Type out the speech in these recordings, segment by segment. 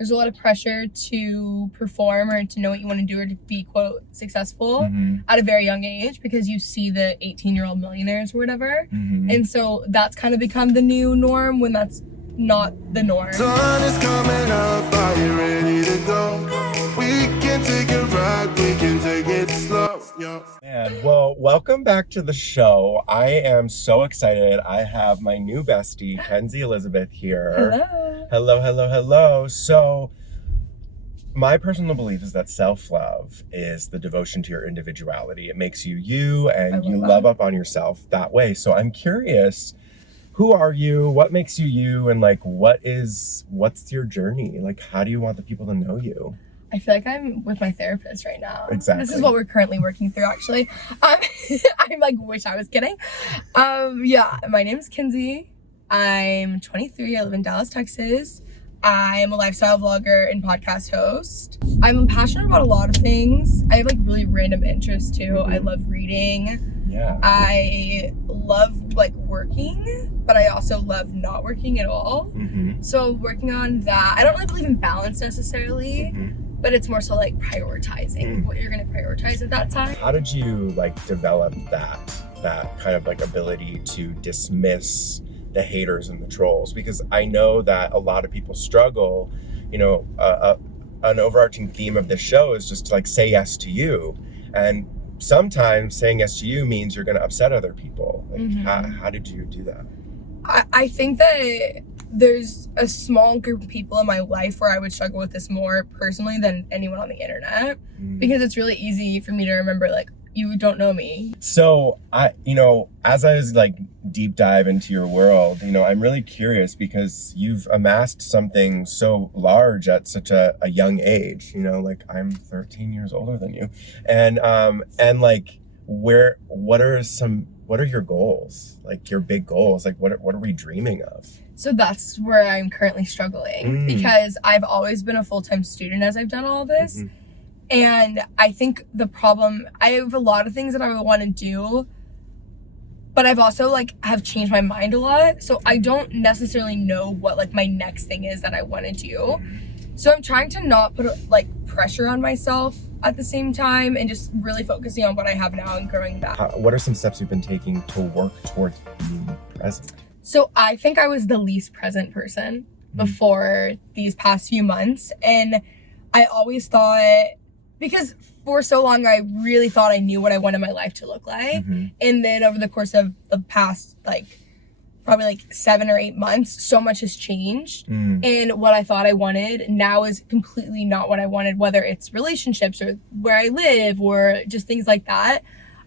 there's a lot of pressure to perform or to know what you want to do or to be, quote, successful at a very young age because you see the 18-year-old millionaires or whatever. And so that's kind of become the new norm when that's not the norm. Sun is coming up, are you ready to go? We can take it right, we can take it slow. Yeah. And well, welcome back to the show. I am so excited. I have my new bestie, Kenzie Elizabeth here. Hello. So my personal belief is that self-love is the devotion to your individuality. It makes you you, and you love up on yourself that way. So I'm curious, who are you? What makes you you? And like, what's your journey? Like, how do you want the people to know you? I feel like I'm with my therapist right now. Exactly. This is what we're currently working through, actually. I like wish I was kidding. Yeah, my name's Kenzie. I'm 23. I live in Dallas, Texas. I'm a lifestyle vlogger and podcast host. I'm passionate about a lot of things. I have like really random interests too. I love reading. Yeah. I love like working, but I also love not working at all. So working on that. I don't really believe in balance necessarily, but it's more so like prioritizing what you're going to prioritize at that time. How did you like develop that kind of like ability to dismiss the haters and the trolls? Because I know that a lot of people struggle, you know, an overarching theme of this show is just to like say yes to you. And sometimes saying yes to you means you're going to upset other people. Like, how did you do that? I think that there's a small group of people in my life where I would struggle with this more personally than anyone on the internet, because it's really easy for me to remember, like, you don't know me. So as I was like deep dive into your world, I'm really curious because you've amassed something so large at such a young age, like I'm 13 years older than you. And like, what are your goals? Like your big goals? Like what are we dreaming of? So that's where I'm currently struggling because I've always been a full-time student as I've done all this. And I think the problem, I have a lot of things that I would want to do, but I've also have changed my mind a lot. So I don't necessarily know what my next thing is that I want to do. So I'm trying to not put pressure on myself at the same time and just really focusing on what I have now and growing that. What are some steps you've been taking to work towards being present? So I think I was the least present person before these past few months. And I always thought, because for so long, I really thought I knew what I wanted my life to look like. And then over the course of the past, probably 7 or 8 months, so much has changed. And what I thought I wanted now is completely not what I wanted, whether it's relationships or where I live or just things like that.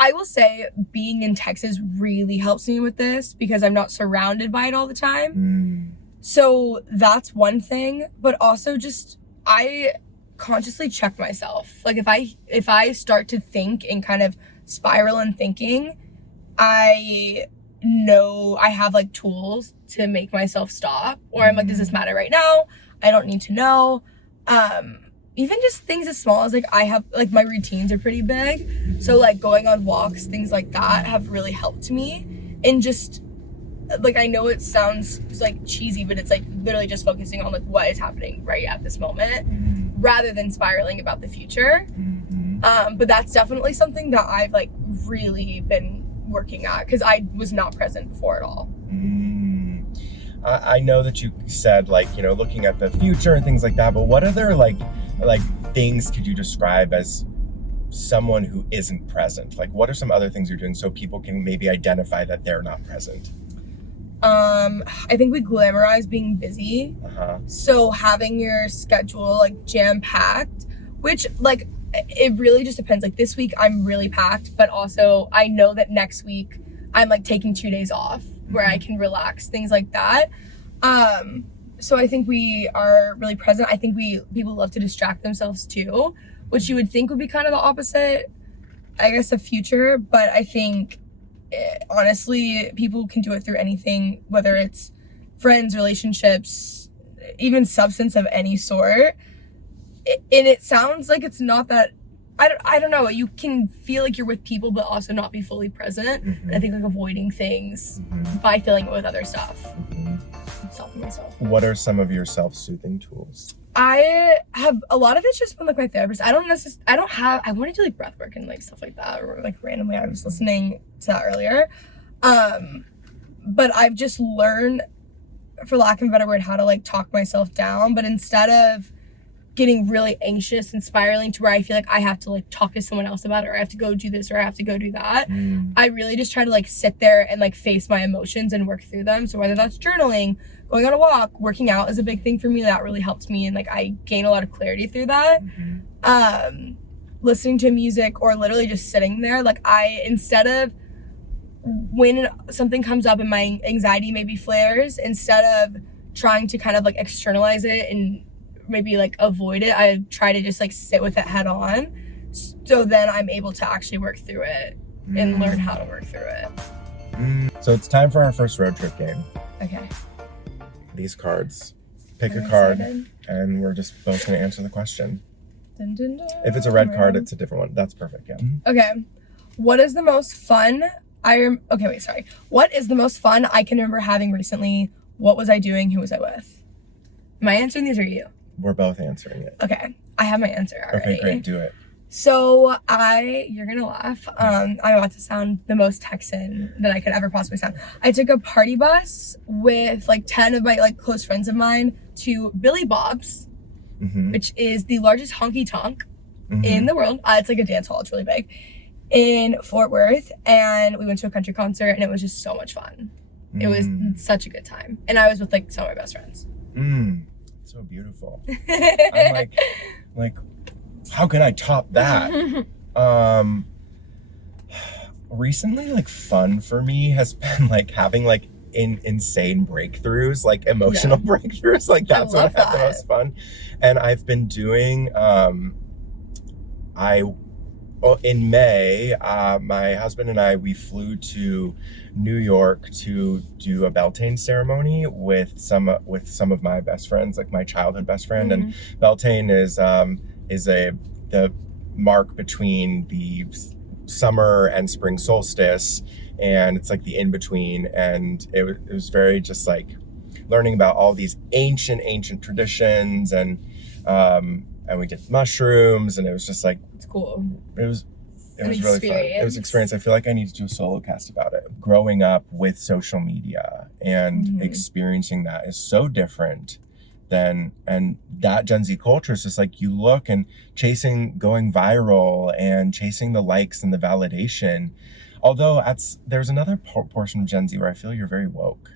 I will say being in Texas really helps me with this because I'm not surrounded by it all the time. So that's one thing, but also just I consciously check myself. If I start to think and kind of spiral in thinking, I know I have tools to make myself stop, or I'm does this matter right now? I don't need to know. Even just things as small as I have my routines are pretty big, so going on walks, things like that have really helped me. And just I know it sounds cheesy, but it's literally just focusing on what is happening right at this moment rather than spiraling about the future. But that's definitely something that I've really been working at because I was not present before at all. I know that you said looking at the future and things like that, but what other things could you describe as someone who isn't present? What are some other things you're doing so people can maybe identify that they're not present? I think we glamorize being busy. So having your schedule jam-packed, which it really just depends. This week I'm really packed, but also I know that next week I'm taking 2 days off where I can relax, things like that. So I think we are really present. I think people love to distract themselves too, which you would think would be kind of the opposite, I guess, of future. But I think honestly, people can do it through anything, whether it's friends, relationships, even substance of any sort. And it sounds like it's not that, I don't know, you can feel you're with people but also not be fully present. And I think avoiding things by filling it with other stuff. I'm stopping myself. What are some of your self-soothing tools? I have a lot of it's just been like my therapist. I want to do like breath work and like stuff like that, or like randomly I was listening to that earlier. But I've just learned, for lack of a better word, how to like talk myself down. But instead of getting really anxious and spiraling to where I feel like I have to like talk to someone else about it, or I have to go do this, or I have to go do that, I really just try to like sit there and like face my emotions and work through them. So whether that's journaling, going on a walk, working out is a big thing for me. That really helps me, and like I gain a lot of clarity through that. Listening to music, or literally just sitting there, like instead of, when something comes up and my anxiety maybe flares, instead of trying to kind of like externalize it and maybe like avoid it, I try to just like sit with it head on, so then I'm able to actually work through it and learn how to work through it. So it's time for our first road trip game. Okay. These cards. Pick a card, and we're just both going to answer the question. Dun, dun, dun. If it's a red card, it's a different one. That's perfect, yeah. Okay. What is the most fun What is the most fun I can remember having recently? What was I doing? Who was I with? Am I answering these, or you? We're both answering it. Okay. I have my answer already. Okay, great. Do it. So you're gonna laugh. I'm about to sound the most Texan that I could ever possibly sound. I took a party bus with like 10 of my like close friends of mine to Billy Bob's, which is the largest honky tonk in the world. It's like a dance hall. It's really big, in Fort Worth. And we went to a country concert, and it was just so much fun. It was such a good time. And I was with like some of my best friends. So beautiful. I'm like, how can I top that? Recently, like, fun for me has been like having like insane breakthroughs, like emotional breakthroughs. Like that's what I had the most fun. And I've been doing in May, my husband and I, we flew to New York to do a Beltane ceremony with some of my best friends, like my childhood best friend. And Beltane is the mark between the summer and spring solstice, and it's like the in-between. And it was very just like learning about all these ancient traditions, and we did mushrooms, and it was just like, it's cool. It was really fun. It was an experience. I feel like I need to do a solo cast about it. Growing up with social media and experiencing that is so different than, and that Gen Z culture is just like, you look and going viral and chasing the likes and the validation. Although there's another portion of Gen Z where I feel you're very woke.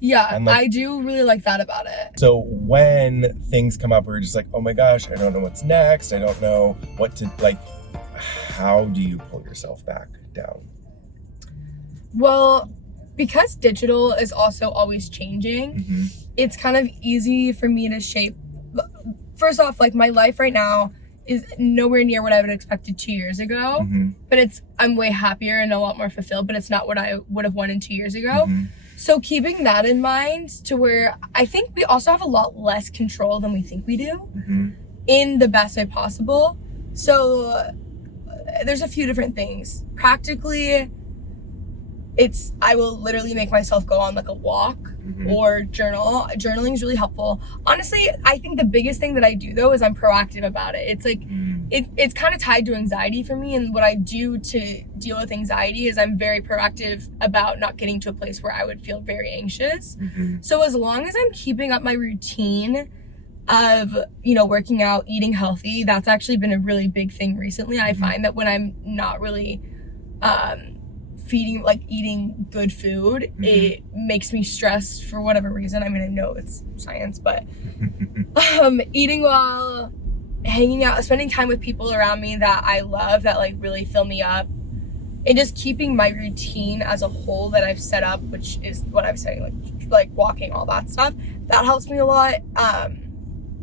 Yeah, like, I do really like that about it. So when things come up where you're just like, oh my gosh, I don't know what's next, I don't know what to, like, how do you pull yourself back down? Well, because digital is also always changing, it's kind of easy for me to shape. First off, like, my life right now is nowhere near what I would have expected 2 years ago, but I'm way happier and a lot more fulfilled, but it's not what I would have wanted 2 years ago. So keeping that in mind, to where I think we also have a lot less control than we think we do, in the best way possible. So there's a few different things. Practically, I will literally make myself go on like a walk or journal. Journaling is really helpful. Honestly, I think the biggest thing that I do though is I'm proactive about it. It's like, it's kind of tied to anxiety for me, and what I do to deal with anxiety is I'm very proactive about not getting to a place where I would feel very anxious. So as long as I'm keeping up my routine of, working out, eating healthy, that's actually been a really big thing recently. I find that when I'm not really eating good food, it makes me stressed for whatever reason. I mean, I know it's science, but eating well, hanging out, spending time with people around me that I love, that like really fill me up, and just keeping my routine as a whole that I've set up, which is what I'm saying, like walking, all that stuff, that helps me a lot.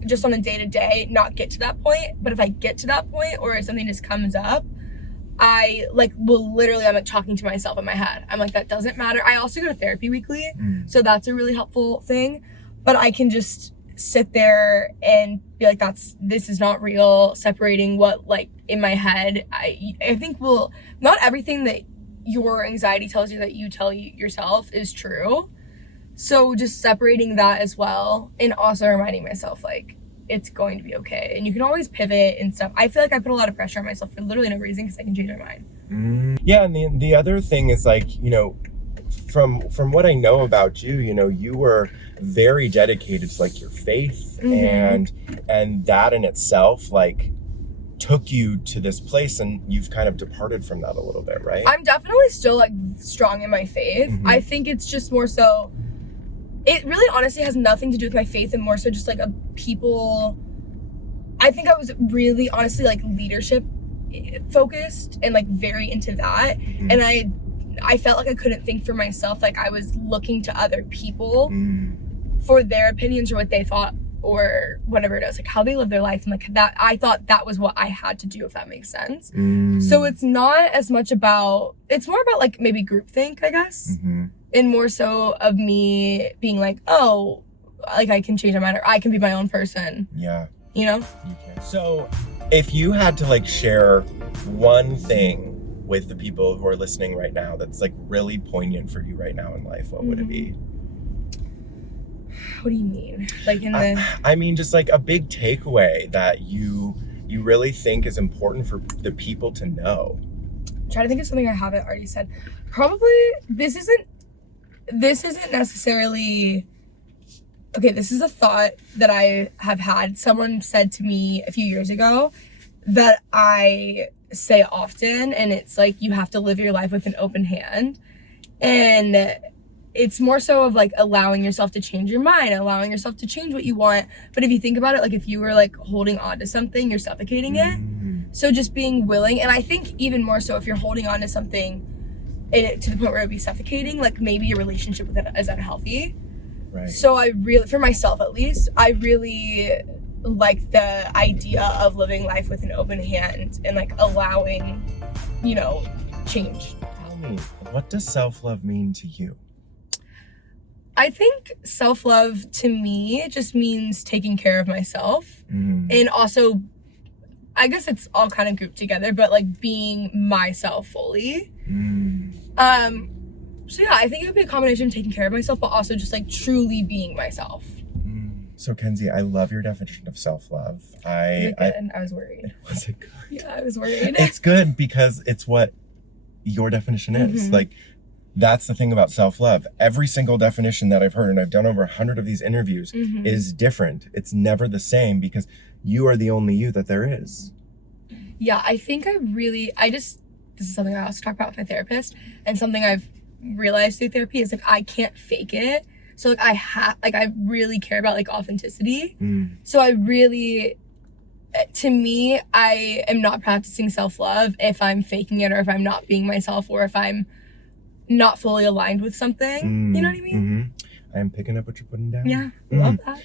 Just on a day-to-day, not get to that point, but if I get to that point, or if something just comes up, I will literally, I'm like talking to myself in my head. I'm like, that doesn't matter. I also go to therapy weekly, so that's a really helpful thing. But I can just sit there and be like, this is not real. Separating what, like, in my head, I think not everything that your anxiety tells you that you tell yourself is true. So just separating that as well, and also reminding myself, like, it's going to be okay. And you can always pivot and stuff. I feel like I put a lot of pressure on myself for literally no reason because I can change my mind. Yeah, and the other thing is like, from what I know about you, you were very dedicated to like your faith, and that in itself like took you to this place, and you've kind of departed from that a little bit, right? I'm definitely still like strong in my faith. I think it's just more so, it really honestly has nothing to do with my faith and more so just like a people. I think I was really honestly like leadership focused and like very into that, and I felt like I couldn't think for myself. Like I was looking to other people for their opinions or what they thought or whatever it is, like how they live their life, and like that I thought that was what I had to do, if that makes sense. So it's not as much about, it's more about like maybe groupthink, I guess, and more so of me being like, oh, like I can change my mind, or I can be my own person. Yeah. You know? You can. So if you had to like share one thing with the people who are listening right now that's like really poignant for you right now in life, what would it be? What do you mean? Like in the... I mean, just like a big takeaway that you really think is important for the people to know. I'm trying to think of something I haven't already said. Probably this isn't necessarily, okay, this is a thought that I have had. Someone said to me a few years ago that I say often, and it's like, you have to live your life with an open hand. And it's more so of like allowing yourself to change your mind, allowing yourself to change what you want. But if you think about it, like if you were like holding on to something, you're suffocating it. So just being willing, and I think even more so if you're holding on to something to the point where it would be suffocating, like maybe your relationship with it is unhealthy. Right. So I really, for myself at least, I really like the idea of living life with an open hand and like allowing, change. Tell me, what does self-love mean to you? I think self-love to me just means taking care of myself, and also, I guess it's all kind of grouped together, but like being myself fully. So yeah, I think it would be a combination of taking care of myself, but also just like truly being myself. So Kenzie, I love your definition of self-love. Was it good? I was worried. Was it good? Yeah, I was worried. It's good because it's what your definition is. Like, that's the thing about self-love. Every single definition that I've heard, and I've done over 100 of these interviews, is different. It's never the same because you are the only you that there is. Yeah, I think this is something I also talk about with my therapist, and something I've realized through therapy is like, I can't fake it. So like I really care about like authenticity. So I really, to me, I am not practicing self-love if I'm faking it, or if I'm not being myself, or if I'm not fully aligned with something. You know what I mean? I am picking up what you're putting down. Yeah, love that.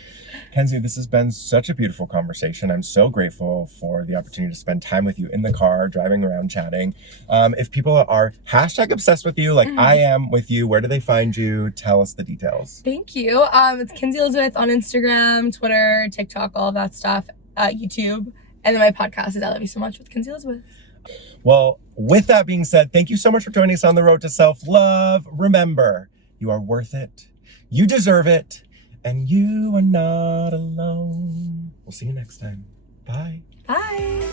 Kenzie, this has been such a beautiful conversation. I'm so grateful for the opportunity to spend time with you in the car, driving around, chatting. If people are #obsessed with you, like I am with you, where do they find you? Tell us the details. Thank you. It's Kenzie Elizabeth on Instagram, Twitter, TikTok, all of that stuff, YouTube. And then my podcast is I Love You So Much with Kenzie Elizabeth. Well, with that being said, thank you so much for joining us on the road to self-love. Remember, you are worth it. You deserve it. And you are not alone. We'll see you next time. Bye. Bye.